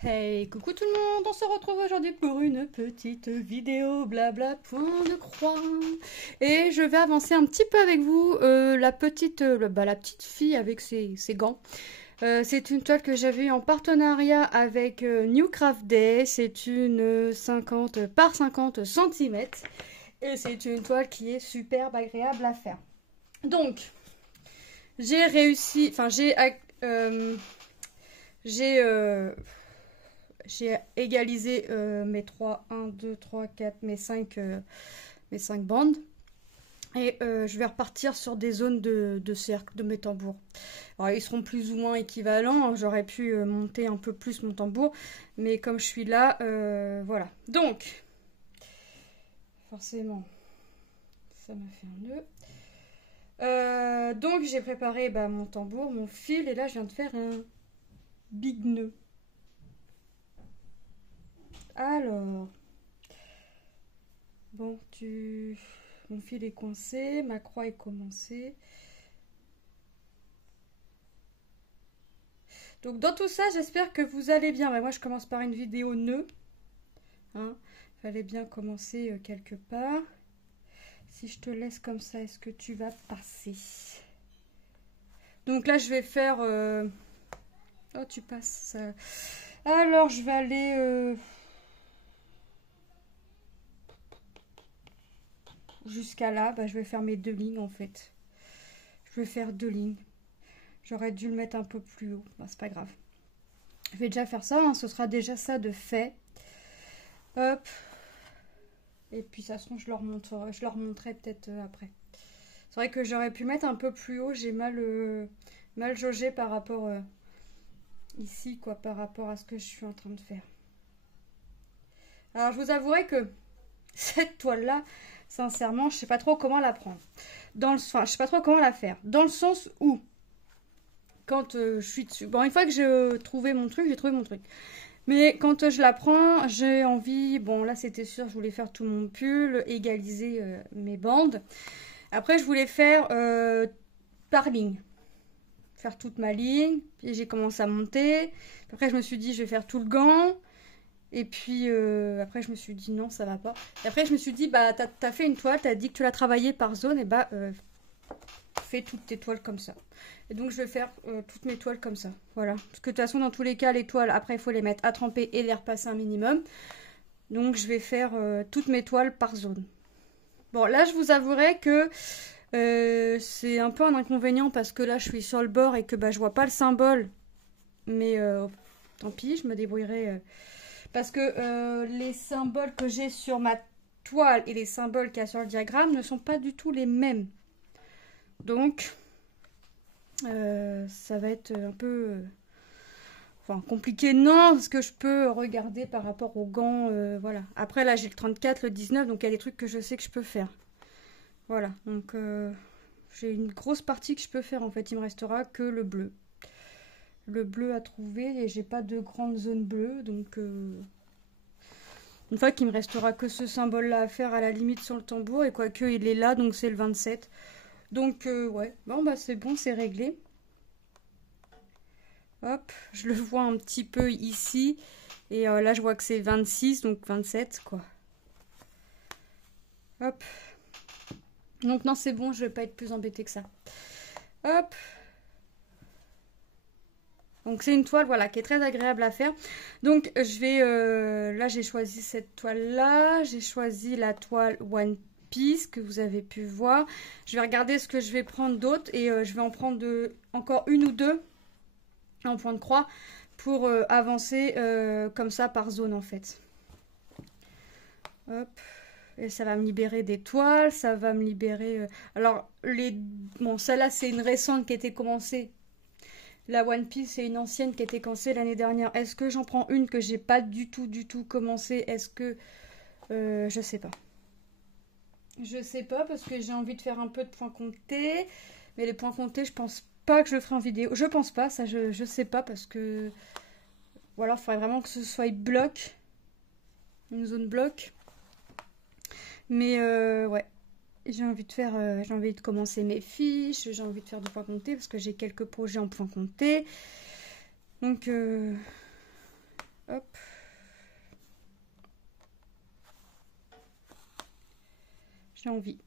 Hey, coucou tout le monde, on se retrouve aujourd'hui pour une petite vidéo blabla point de croix. Et je vais avancer un petit peu avec vous la petite fille avec ses gants. C'est une toile que j'avais eue en partenariat avec New Craft Day. C'est une 50 par 50 cm. Et c'est une toile qui est superbe agréable à faire. Donc, j'ai réussi, enfin j'ai j'ai égalisé mes 3, 1, 2, 3, 4, mes 5 bandes. Et je vais repartir sur des zones de cercle de mes tambours. Alors, ils seront plus ou moins équivalents. J'aurais pu monter un peu plus mon tambour. Mais comme je suis là, voilà. Donc, forcément, ça m'a fait un nœud. Donc, j'ai préparé mon tambour, mon fil. Et là, je viens de faire un big nœud. Alors, bon, mon fil est coincé, ma croix est commencée. Donc dans tout ça, j'espère que vous allez bien. Moi, je commence par une vidéo nœud. Hein. Fallait bien commencer quelque part. Si je te laisse comme ça, est-ce que tu vas passer? Donc là, je vais faire... Oh, tu passes. Ça... Alors, je vais aller... Jusqu'à là, je vais faire mes 2 lignes en fait. Je vais faire 2 lignes. J'aurais dû le mettre un peu plus haut. C'est pas grave. Je vais déjà faire ça. Hein. Ce sera déjà ça de fait. Hop. Et puis, ça se trouve, je leur montrerai peut-être après. C'est vrai que j'aurais pu mettre un peu plus haut. J'ai mal jaugé par rapport ici, quoi, par rapport à ce que je suis en train de faire. Alors, je vous avouerai que cette toile-là, sincèrement, je sais pas trop comment la prendre. Enfin, je sais pas trop comment la faire. Dans le sens où, quand je suis dessus, bon, une fois que j'ai trouvé mon truc, j'ai trouvé mon truc. Mais quand je la prends, j'ai envie, bon là c'était sûr, je voulais faire tout mon pull, égaliser mes bandes. Après je voulais faire par ligne, faire toute ma ligne, puis j'ai commencé à monter. Après je me suis dit je vais faire tout le gant. Et puis après je me suis dit non ça va pas. Et après je me suis dit t'as fait une toile, t'as dit que tu l'as travaillée par zone, et fais toutes tes toiles comme ça. Et donc je vais faire toutes mes toiles comme ça. Voilà. Parce que de toute façon dans tous les cas les toiles après il faut les mettre à tremper et les repasser un minimum. Donc je vais faire toutes mes toiles par zone. Bon là je vous avouerai que c'est un peu un inconvénient parce que là je suis sur le bord et que je vois pas le symbole. Mais tant pis, je me débrouillerai. Parce que les symboles que j'ai sur ma toile et les symboles qu'il y a sur le diagramme ne sont pas du tout les mêmes. Donc, ça va être un peu... Enfin, compliqué, non, parce que je peux regarder par rapport aux gants, voilà. Après, là, j'ai le 34, le 19, donc il y a des trucs que je sais que je peux faire. Voilà, donc j'ai une grosse partie que je peux faire, en fait. Il me restera que le bleu. Le bleu à trouver, et j'ai pas de grande zone bleue, donc... Une fois qu'il me restera que ce symbole-là à faire à la limite sur le tambour, et quoique il est là, donc c'est le 27. Donc, ouais, bon, c'est bon, c'est réglé. Hop, je le vois un petit peu ici. Et là, je vois que c'est 26, donc 27, quoi. Hop. Donc, non, c'est bon, je vais pas être plus embêtée que ça. Hop. Donc, c'est une toile, voilà, qui est très agréable à faire. Donc, je vais... là, j'ai choisi cette toile-là. J'ai choisi la toile One Piece que vous avez pu voir. Je vais regarder ce que je vais prendre d'autres. Et je vais en prendre encore une ou deux en point de croix pour avancer comme ça par zone en fait. Hop. Et ça va me libérer des toiles, ça va me libérer... Alors, bon, celle-là, c'est une récente qui a été commencée. La One Piece, c'est une ancienne qui a été commencée l'année dernière. Est-ce que j'en prends une que j'ai pas du tout commencé? Est-ce que... je sais pas. Je sais pas parce que j'ai envie de faire un peu de points comptés. Mais les points comptés, je pense pas que je le ferai en vidéo. Je pense pas, ça je sais pas parce que... Ou alors il faudrait vraiment que ce soit bloc. Une zone bloc. Mais ouais. J'ai envie de commencer mes fiches. J'ai envie de faire du point compté parce que j'ai quelques projets en point compté. Donc Hop. J'ai envie.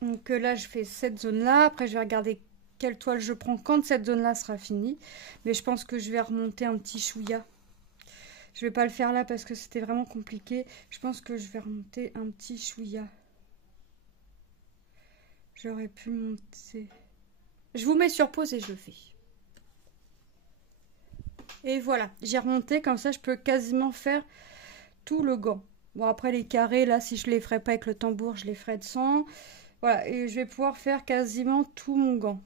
Donc là, je fais cette zone-là. Après, je vais regarder quelle toile je prends quand cette zone-là sera finie. Mais je pense que je vais remonter un petit chouïa. Je vais pas le faire là parce que c'était vraiment compliqué. Je pense que je vais remonter un petit chouïa. J'aurais pu monter... Je vous mets sur pause et je le fais. Et voilà, j'ai remonté, comme ça je peux quasiment faire tout le gant. Bon, après les carrés, là, si je les ferais pas avec le tambour, je les ferais de sans. Voilà, et je vais pouvoir faire quasiment tout mon gant.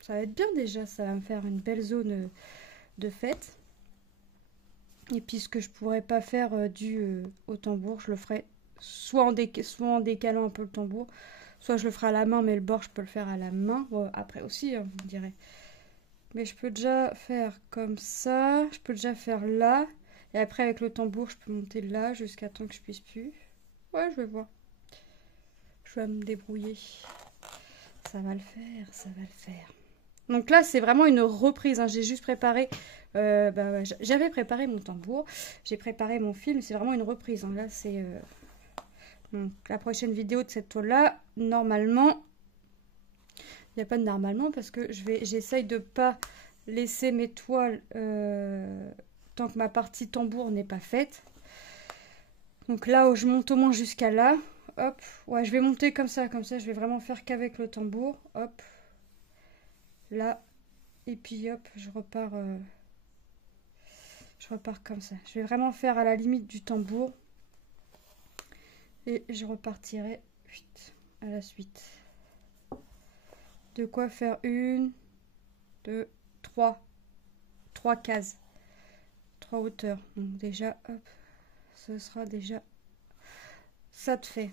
Ça va être bien déjà, ça va me faire une belle zone de fête. Et puis ce que je pourrais pas faire au tambour, je le ferai soit en décalant un peu le tambour, soit je le ferai à la main, mais le bord je peux le faire à la main. Bon, après aussi, hein, vous me direz. Mais je peux déjà faire comme ça, je peux déjà faire là. Et après avec le tambour, je peux monter là jusqu'à temps que je puisse plus. Ouais, je vais voir. Je vais me débrouiller. Ça va le faire, ça va le faire. Donc là, c'est vraiment une reprise, hein. J'ai juste préparé... j'avais préparé mon tambour, j'ai préparé mon fil, c'est vraiment une reprise, hein. Là, c'est... Donc, la prochaine vidéo de cette toile-là, normalement... Il n'y a pas de normalement parce que j'essaye de ne pas laisser mes toiles tant que ma partie tambour n'est pas faite. Donc là, où je monte au moins jusqu'à là. Hop. Ouais, je vais monter comme ça. Je vais vraiment faire qu'avec le tambour. Hop. Là. Et puis hop, je repars comme ça. Je vais vraiment faire à la limite du tambour. Et je repartirai à la suite. De quoi faire 1, 2, 3 cases, 3 hauteurs. Donc déjà, hop, ce sera déjà ça de fait.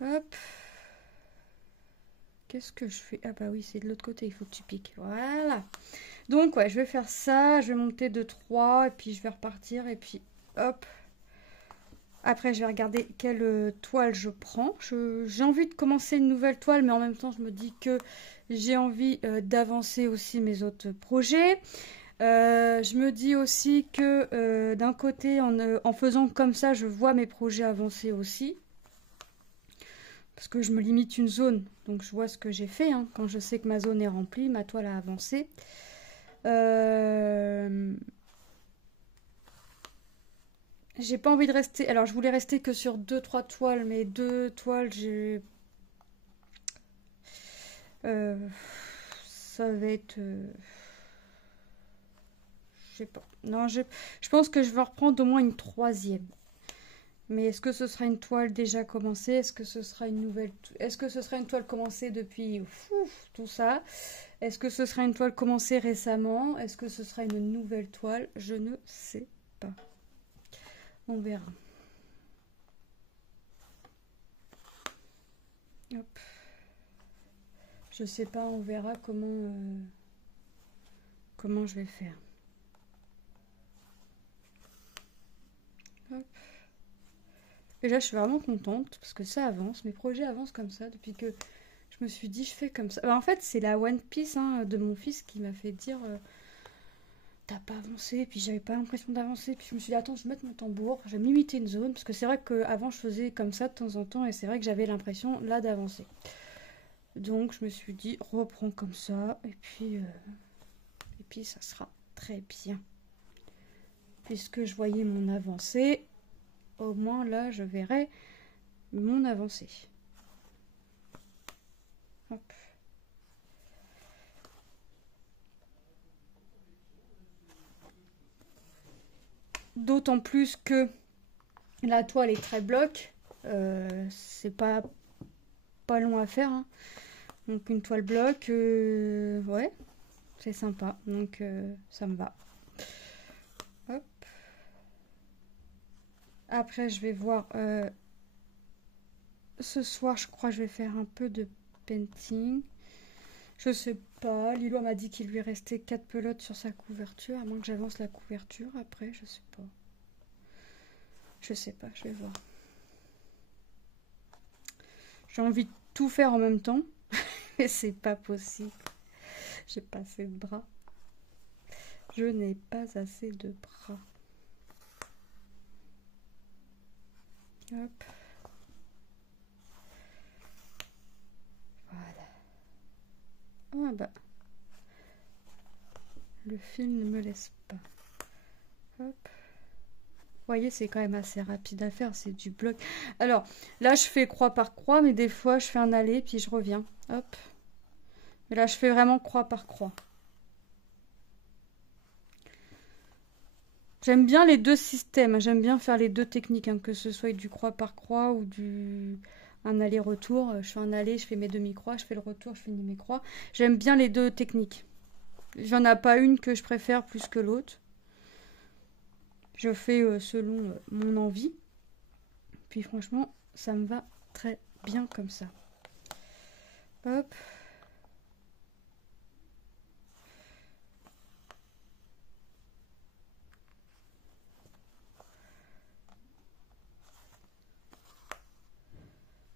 Hop. Qu'est-ce que je fais? Ah bah oui, c'est de l'autre côté, il faut que tu piques. Voilà. Donc ouais, je vais faire ça, je vais monter de 3 et puis je vais repartir et puis hop. Après, je vais regarder quelle toile je prends. J'ai envie de commencer une nouvelle toile, mais en même temps, je me dis que j'ai envie d'avancer aussi mes autres projets. Je me dis aussi que d'un côté, en faisant comme ça, je vois mes projets avancer aussi. Parce que je me limite une zone, donc je vois ce que j'ai fait. Hein. Quand je sais que ma zone est remplie, ma toile a avancé. J'ai pas envie de rester... Alors, je voulais rester que sur 2-3 toiles, mais 2 toiles, j'ai... ça va être... je sais pas. Non, je pense que je vais reprendre au moins une 3e. Mais est-ce que ce sera une toile déjà commencée? Est-ce que ce sera une nouvelle... Est-ce que ce sera une toile commencée depuis tout ça? Est-ce que ce sera une toile commencée récemment? Est-ce que ce sera une nouvelle toile? Je ne sais pas. On verra. Hop. Je sais pas, on verra comment je vais faire. Hop. Et là, je suis vraiment contente parce que ça avance. Mes projets avancent comme ça depuis que je me suis dit, je fais comme ça. En fait, c'est la One Piece de mon fils qui m'a fait dire... t'as pas avancé, puis j'avais pas l'impression d'avancer, puis je me suis dit attends, je vais mettre mon tambour, je vais m'imiter une zone, parce que c'est vrai qu'avant je faisais comme ça de temps en temps, et c'est vrai que j'avais l'impression là d'avancer. Donc je me suis dit reprends comme ça, et puis ça sera très bien. Puisque je voyais mon avancée, au moins là je verrai mon avancée. Hop. D'autant plus que la toile est très bloc, c'est pas long à faire. Hein. Donc une toile bloc, ouais, c'est sympa. Donc ça me va. Hop. Après je vais voir. Ce soir je crois que je vais faire un peu de painting. Je sais pas. Lilo m'a dit qu'il lui restait 4 pelotes sur sa couverture. À moins que j'avance la couverture après, je sais pas. Je sais pas, je vais voir. J'ai envie de tout faire en même temps. Mais c'est pas possible. J'ai pas assez de bras. Je n'ai pas assez de bras. Hop. Voilà. Ah bah. Le fil ne me laisse pas. Hop. Vous voyez, c'est quand même assez rapide à faire. C'est du bloc. Alors, là, je fais croix par croix, mais des fois, je fais un aller, puis je reviens. Hop. Mais là, je fais vraiment croix par croix. J'aime bien les deux systèmes. J'aime bien faire les deux techniques, hein, que ce soit du croix par croix ou un aller-retour. Je fais un aller, je fais mes demi-croix. Je fais le retour, je fais mes croix. J'aime bien les deux techniques. Il n'y en a pas une que je préfère plus que l'autre. Je fais selon mon envie. Puis franchement, ça me va très bien comme ça. Hop.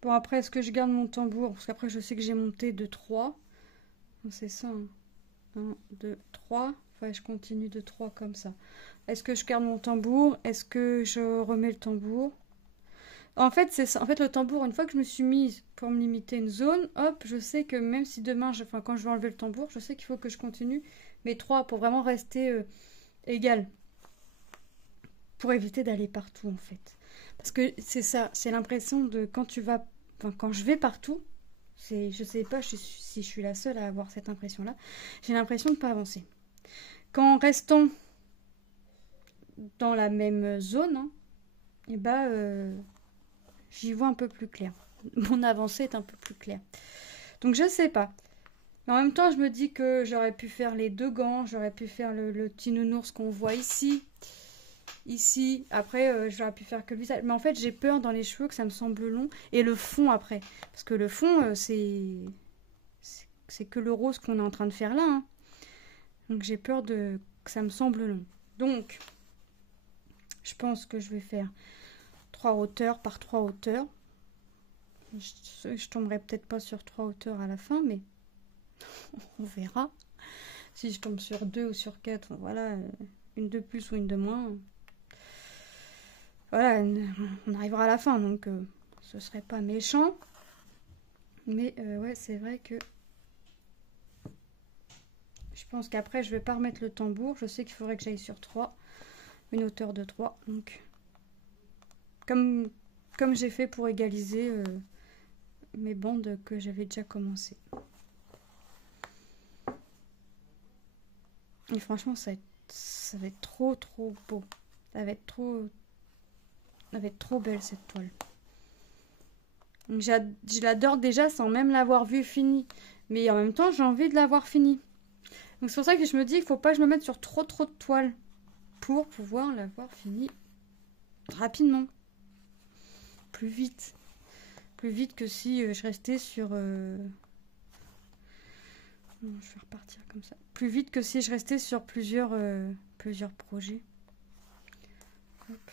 Bon, après, est-ce que je garde mon tambour? Parce qu'après, je sais que j'ai monté de 3. C'est ça. 1, 2, 3. Enfin, je continue de 3 comme ça. Est-ce que je garde mon tambour? Est-ce que je remets le tambour? En fait, c'est ça. En fait, le tambour, une fois que je me suis mise pour me limiter une zone, hop, je sais que même si demain, enfin, quand je vais enlever le tambour, je sais qu'il faut que je continue mes 3 pour vraiment rester égal. Pour éviter d'aller partout, en fait. Parce que c'est ça, c'est l'impression de quand tu vas... Enfin, quand je vais partout, je sais pas si je suis la seule à avoir cette impression-là, j'ai l'impression de ne pas avancer. Qu'en restant dans la même zone, hein, et bah, j'y vois un peu plus clair. Mon avancée est un peu plus claire. Donc je sais pas. Mais en même temps, je me dis que j'aurais pu faire les deux gants, j'aurais pu faire le petit nounours qu'on voit ici. Ici, après, j'aurais pu faire que le visage. Mais en fait, j'ai peur dans les cheveux que ça me semble long. Et le fond après. Parce que le fond, c'est que le rose qu'on est en train de faire là. Hein. Donc j'ai peur que ça me semble long. Donc, je pense que je vais faire 3 hauteurs par 3 hauteurs. Je tomberai peut-être pas sur 3 hauteurs à la fin, mais on verra. Si je tombe sur 2 ou sur 4, voilà, une de plus ou une de moins. Voilà, on arrivera à la fin, donc ce serait pas méchant. Mais ouais, c'est vrai que je pense qu'après, je vais pas remettre le tambour. Je sais qu'il faudrait que j'aille sur 3, une hauteur de 3. Donc, comme j'ai fait pour égaliser mes bandes que j'avais déjà commencé. Et franchement, ça va être trop beau. Ça va être trop belle cette toile. Je l'adore déjà sans même l'avoir vue finie. Mais en même temps, j'ai envie de l'avoir finie. Donc c'est pour ça que je me dis qu'il ne faut pas que je me mette sur trop de toile pour pouvoir l'avoir finie rapidement. Plus vite. Plus vite que si je restais sur... Non, je vais repartir comme ça. Plus vite que si je restais sur plusieurs projets. Hop.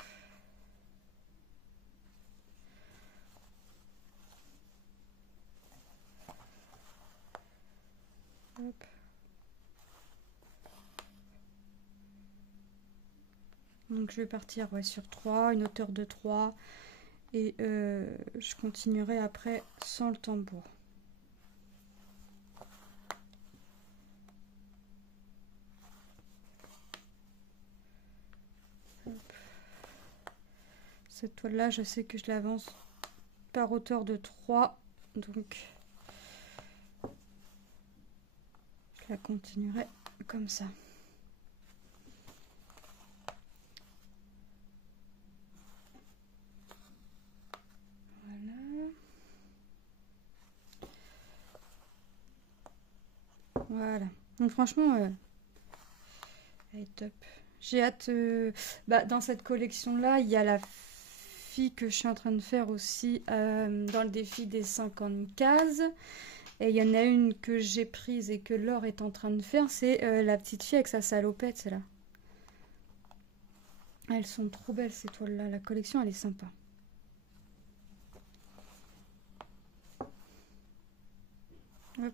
Hop. Donc je vais partir sur 3, une hauteur de 3. Et je continuerai après sans le tambour. Hop. Cette toile-là, je sais que je l'avance par hauteur de 3. Donc, je la continuerai comme ça. Voilà. Donc franchement, elle est top. J'ai hâte... dans cette collection-là, il y a la fille que je suis en train de faire aussi dans le défi des 50 cases. Et il y en a une que j'ai prise et que Laure est en train de faire. C'est la petite fille avec sa salopette, c'est là. Elles sont trop belles ces toiles-là. La collection, elle est sympa. Hop.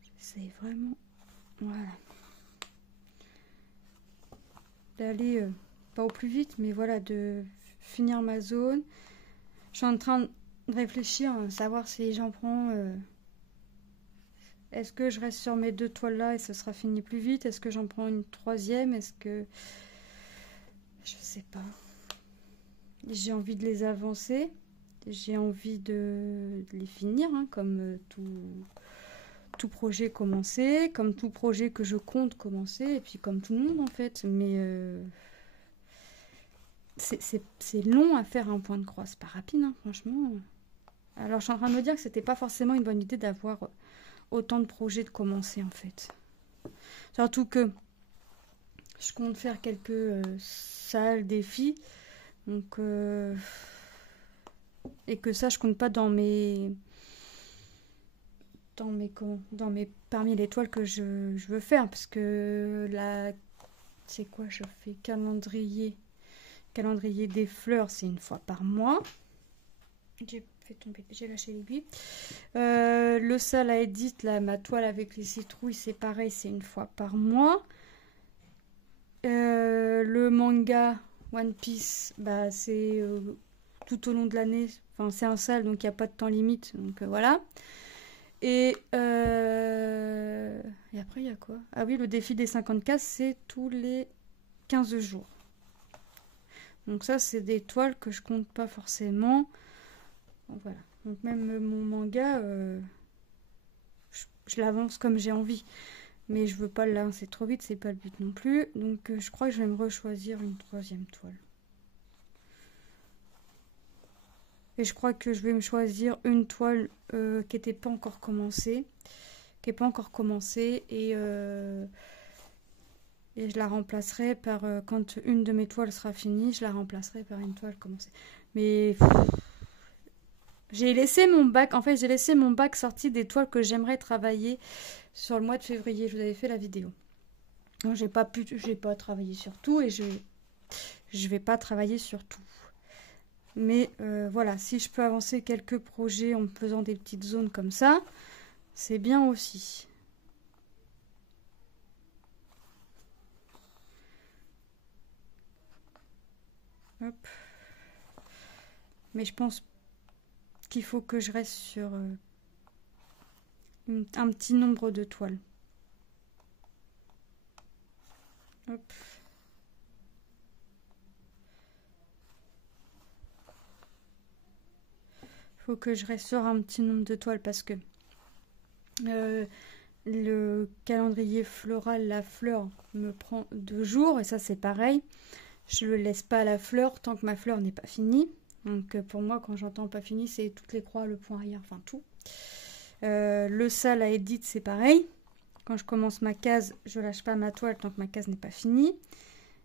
J'essaie vraiment, voilà, d'aller pas au plus vite, mais voilà, de finir ma zone. Je suis en train de réfléchir, savoir si j'en prends. Est-ce que je reste sur mes 2 toiles là et ce sera fini plus vite? Est-ce que j'en prends une 3e? Est-ce que... Je sais pas. J'ai envie de les avancer. J'ai envie de les finir, hein, comme tout projet commencé, comme tout projet que je compte commencer, et puis comme tout le monde en fait. Mais c'est long à faire un point de croix. C'est pas rapide, hein, franchement. Alors je suis en train de me dire que c'était pas forcément une bonne idée d'avoir autant de projets de commencer en fait. Surtout que je compte faire quelques salles défis. Donc et que ça je compte pas dans mes parmi les toiles que je veux faire, parce que là c'est quoi, je fais calendrier des fleurs, c'est une fois par mois. J'ai lâché l'aiguille. Le Salle à Edit, là, ma toile avec les citrouilles, c'est pareil, c'est une fois par mois. Le manga One Piece, bah, c'est tout au long de l'année. Enfin, c'est un Salle, donc il n'y a pas de temps limite. Donc voilà. Et après, il y a quoi? Ah oui, le défi des 50 cases, c'est tous les 15 jours. Donc ça, c'est des toiles que je compte pas forcément. Donc voilà. Donc même mon manga, je l'avance comme j'ai envie. Mais je veux pas l'avancer trop vite, c'est pas le but non plus. Donc je crois que je vais me rechoisir une 3e toile. Et je crois que je vais me choisir une toile qui n'était pas encore commencée. Et je la remplacerai par, quand une de mes toiles sera finie, je la remplacerai par une toile commencée. Mais j'ai laissé mon bac, en fait j'ai laissé mon bac sorti des toiles que j'aimerais travailler sur le mois de février. Je vous avais fait la vidéo. Donc j'ai pas travaillé sur tout et je vais pas travailler sur tout. Mais voilà, si je peux avancer quelques projets en me faisant des petites zones comme ça, c'est bien aussi. Hop. Mais je pense qu'il faut que je reste sur un petit nombre de toiles. Hop. Faut que je reste sur un petit nombre de toiles parce que le calendrier floral, la fleur, me prend 2 jours et ça c'est pareil. Je ne le laisse pas à la fleur tant que ma fleur n'est pas finie. Donc pour moi, quand j'entends pas fini, c'est toutes les croix, le point arrière, enfin tout. Le Salle à Edit, c'est pareil. Quand je commence ma case, je lâche pas ma toile tant que ma case n'est pas finie.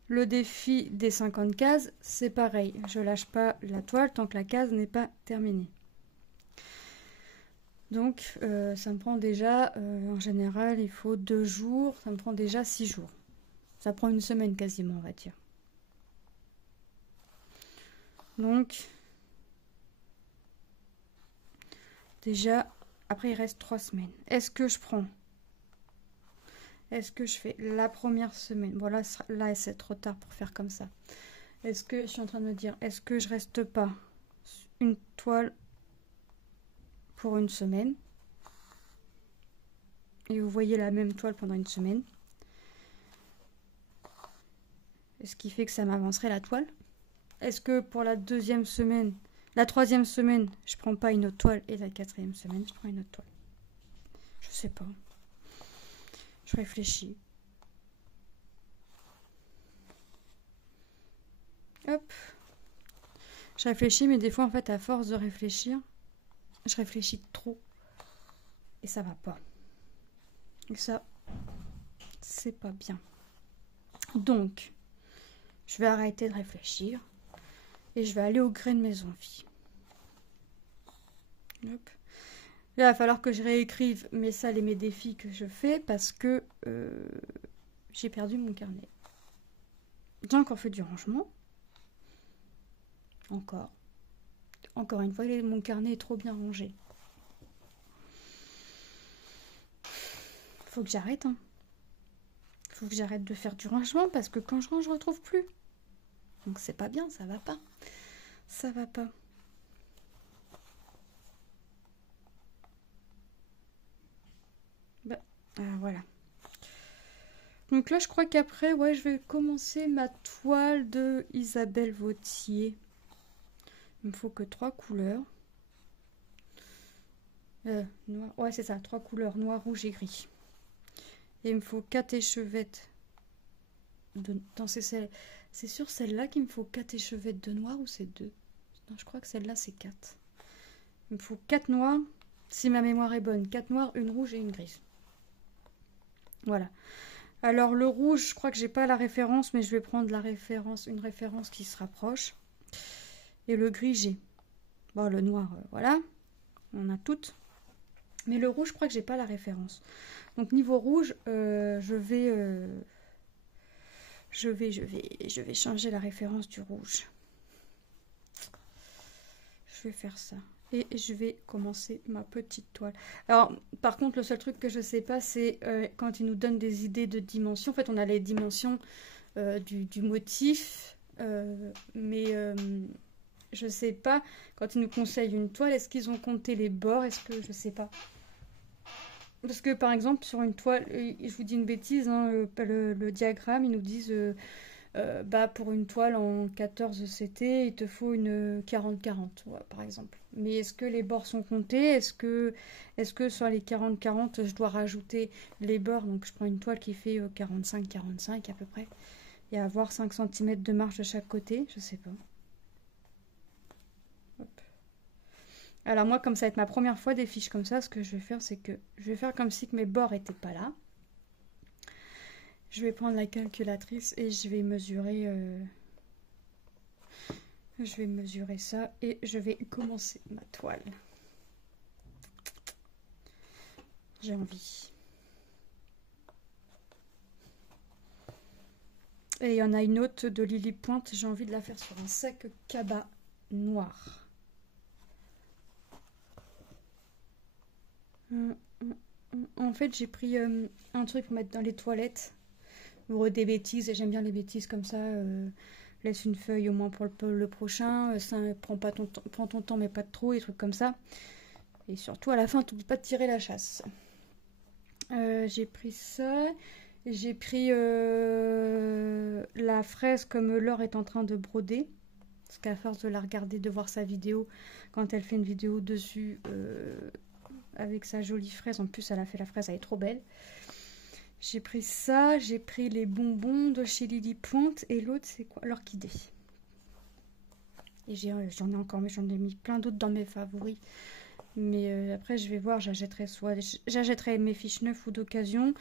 Le défi des 50 cases, c'est pareil. Je lâche pas la toile tant que la case n'est pas terminée. Donc ça me prend déjà, en général, il faut 2 jours. Ça me prend déjà 6 jours. Ça prend une semaine quasiment, on va dire. Donc, déjà, après il reste 3 semaines. Est-ce que je fais la première semaine? Bon, là c'est trop tard pour faire comme ça. Est-ce que, je suis en train de me dire, est-ce que je reste pas une toile pour une semaine? Et vous voyez la même toile pendant une semaine. Ce qui fait que ça m'avancerait la toile. Est-ce que pour la 2e semaine, la 3e semaine, je prends pas une autre toile et la 4e semaine, je prends une autre toile? Je sais pas. Je réfléchis. Hop. Je réfléchis, mais des fois, en fait, à force de réfléchir, je réfléchis trop. Et ça va pas. Et ça, c'est pas bien. Donc, je vais arrêter de réfléchir. Et je vais aller au gré de mes envies. Hop. Là, il va falloir que je réécrive mes salles et mes défis que je fais parce que j'ai perdu mon carnet. J'ai encore fait du rangement. Encore. Encore une fois, mon carnet est trop bien rangé. Faut que j'arrête, hein. Faut que j'arrête de faire du rangement parce que quand je range, je retrouve plus. Donc c'est pas bien, ça va pas. Ça va pas. Bah, voilà. Donc là, je crois qu'après, ouais, je vais commencer ma toile de Isabelle Vautier. Il me faut que 3 couleurs. Noir. Ouais, c'est ça, 3 couleurs, noir, rouge et gris. Et il me faut 4 échevettes. C'est sur celle-là qu'il me faut 4 échevettes de noir ou c'est 2? Non, je crois que celle-là, c'est 4. Il me faut 4 noirs, si ma mémoire est bonne. 4 noirs, une rouge et une grise. Voilà. Alors le rouge, je crois que j'ai pas la référence, mais je vais prendre une référence qui se rapproche. Et le gris, j'ai. Bon, le noir, voilà. On a toutes. Mais le rouge, je crois que j'ai pas la référence. Donc niveau rouge, je vais changer la référence du rouge. Je vais faire ça. Et je vais commencer ma petite toile. Alors, par contre, le seul truc que je sais pas, c'est quand ils nous donnent des idées de dimensions. En fait, on a les dimensions du motif. Mais je sais pas, quand ils nous conseillent une toile, est-ce qu'ils ont compté les bords? Est-ce que je sais pas? Parce que par exemple, sur une toile, je vous dis une bêtise, hein, le diagramme, ils nous disent bah, pour une toile en 14 CT, il te faut une 40-40, ouais, par exemple. Mais est-ce que les bords sont comptés? Est-ce que sur les 40-40, je dois rajouter les bords? Donc je prends une toile qui fait 45-45 à peu près. Et avoir 5 cm de marge de chaque côté, je sais pas. Hop. Alors moi, comme ça va être ma première fois des fiches comme ça, ce que je vais faire, c'est que je vais faire comme si que mes bords n'étaient pas là. Je vais prendre la calculatrice et je vais mesurer ça et je vais commencer ma toile. J'ai envie. Et il y en a une autre de Lily Pointe, j'ai envie de la faire sur un sac cabas noir. En fait, j'ai pris un truc pour mettre dans les toilettes. Des bêtises, et j'aime bien les bêtises comme ça. Laisse une feuille au moins pour le prochain. Ça prend ton temps, mais pas de trop, et trucs comme ça. Et surtout, à la fin, t'oublies pas de tirer la chasse. J'ai pris ça. J'ai pris la fraise comme Laure est en train de broder. Parce qu'à force de la regarder, de voir sa vidéo, quand elle fait une vidéo dessus avec sa jolie fraise, en plus elle a fait la fraise, elle est trop belle. J'ai pris ça, j'ai pris les bonbons de chez Lily Pointe et l'autre c'est quoi? L'orchidée. Et j'en ai encore, mais j'en ai mis plein d'autres dans mes favoris. Mais après je vais voir, j'achèterai mes fiches neuves ou d'occasion.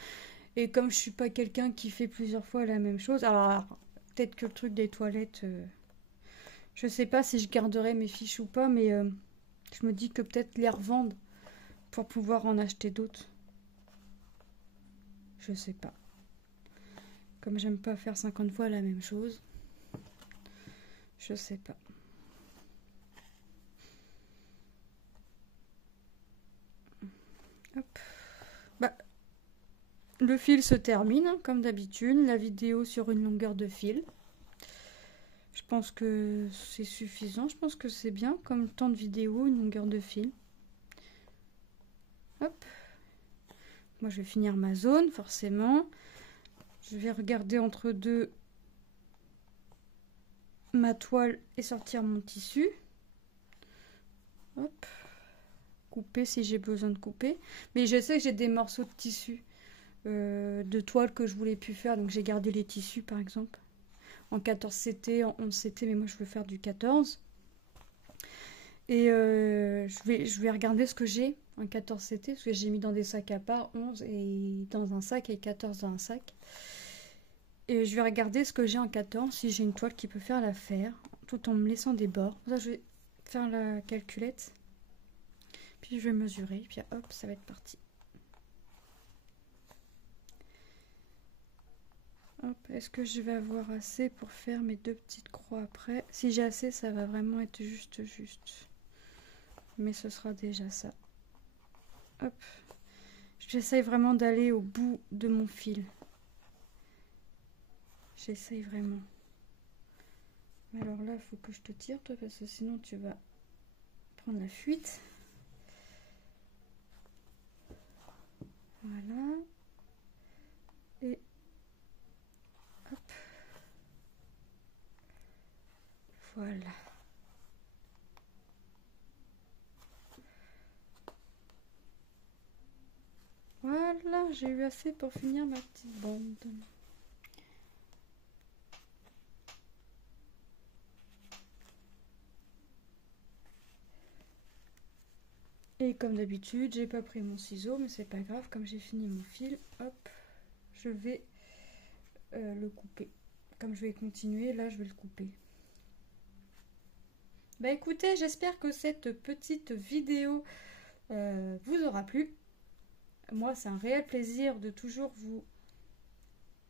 Et comme je suis pas quelqu'un qui fait plusieurs fois la même chose, alors peut-être que le truc des toilettes, je sais pas si je garderai mes fiches ou pas, mais je me dis que peut-être les revendre pour pouvoir en acheter d'autres. Je sais pas. Comme j'aime pas faire 50 fois la même chose, je sais pas. Hop. Bah, le fil se termine, hein, comme d'habitude. La vidéo sur une longueur de fil. Je pense que c'est suffisant. Je pense que c'est bien comme temps de vidéo, une longueur de fil. Hop. Moi, je vais finir ma zone, forcément. Je vais regarder entre deux ma toile et sortir mon tissu. Hop. Couper si j'ai besoin de couper. Mais je sais que j'ai des morceaux de tissu de toile que je voulais plus faire. Donc, j'ai gardé les tissus, par exemple. En 14 CT, en 11 CT, mais moi, je veux faire du 14. Et je vais regarder ce que j'ai en 14 CT, parce que j'ai mis dans des sacs à part, 11 et dans un sac et 14 dans un sac. Et je vais regarder ce que j'ai en 14, si j'ai une toile qui peut faire l'affaire, tout en me laissant des bords. Ça, je vais faire la calculette. Puis je vais mesurer, puis hop, ça va être parti. Hop, est-ce que je vais avoir assez pour faire mes 2 petites croix après? Si j'ai assez, ça va vraiment être juste. Mais ce sera déjà ça. Hop. J'essaye vraiment d'aller au bout de mon fil. J'essaye vraiment. Mais alors là, il faut que je te tire, toi, parce que sinon tu vas prendre la fuite. Voilà. Et hop. Voilà. Voilà, j'ai eu assez pour finir ma petite bande. Et comme d'habitude, j'ai pas pris mon ciseau, mais c'est pas grave, comme j'ai fini mon fil, hop, je vais le couper. Comme je vais continuer, là je vais le couper. Bah écoutez, j'espère que cette petite vidéo vous aura plu. Moi, c'est un réel plaisir de toujours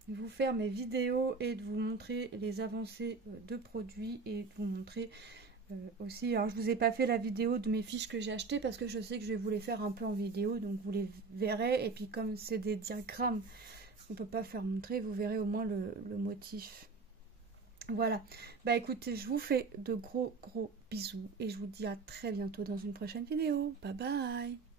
vous faire mes vidéos et de vous montrer les avancées de produits et de vous montrer aussi. Alors, je vous ai pas fait la vidéo de mes fiches que j'ai achetées parce que je sais que je vais vous les faire un peu en vidéo, donc vous les verrez. Et puis, comme c'est des diagrammes qu'on peut pas faire montrer, vous verrez au moins le motif. Voilà. Bah écoutez, je vous fais de gros bisous et je vous dis à très bientôt dans une prochaine vidéo. Bye bye.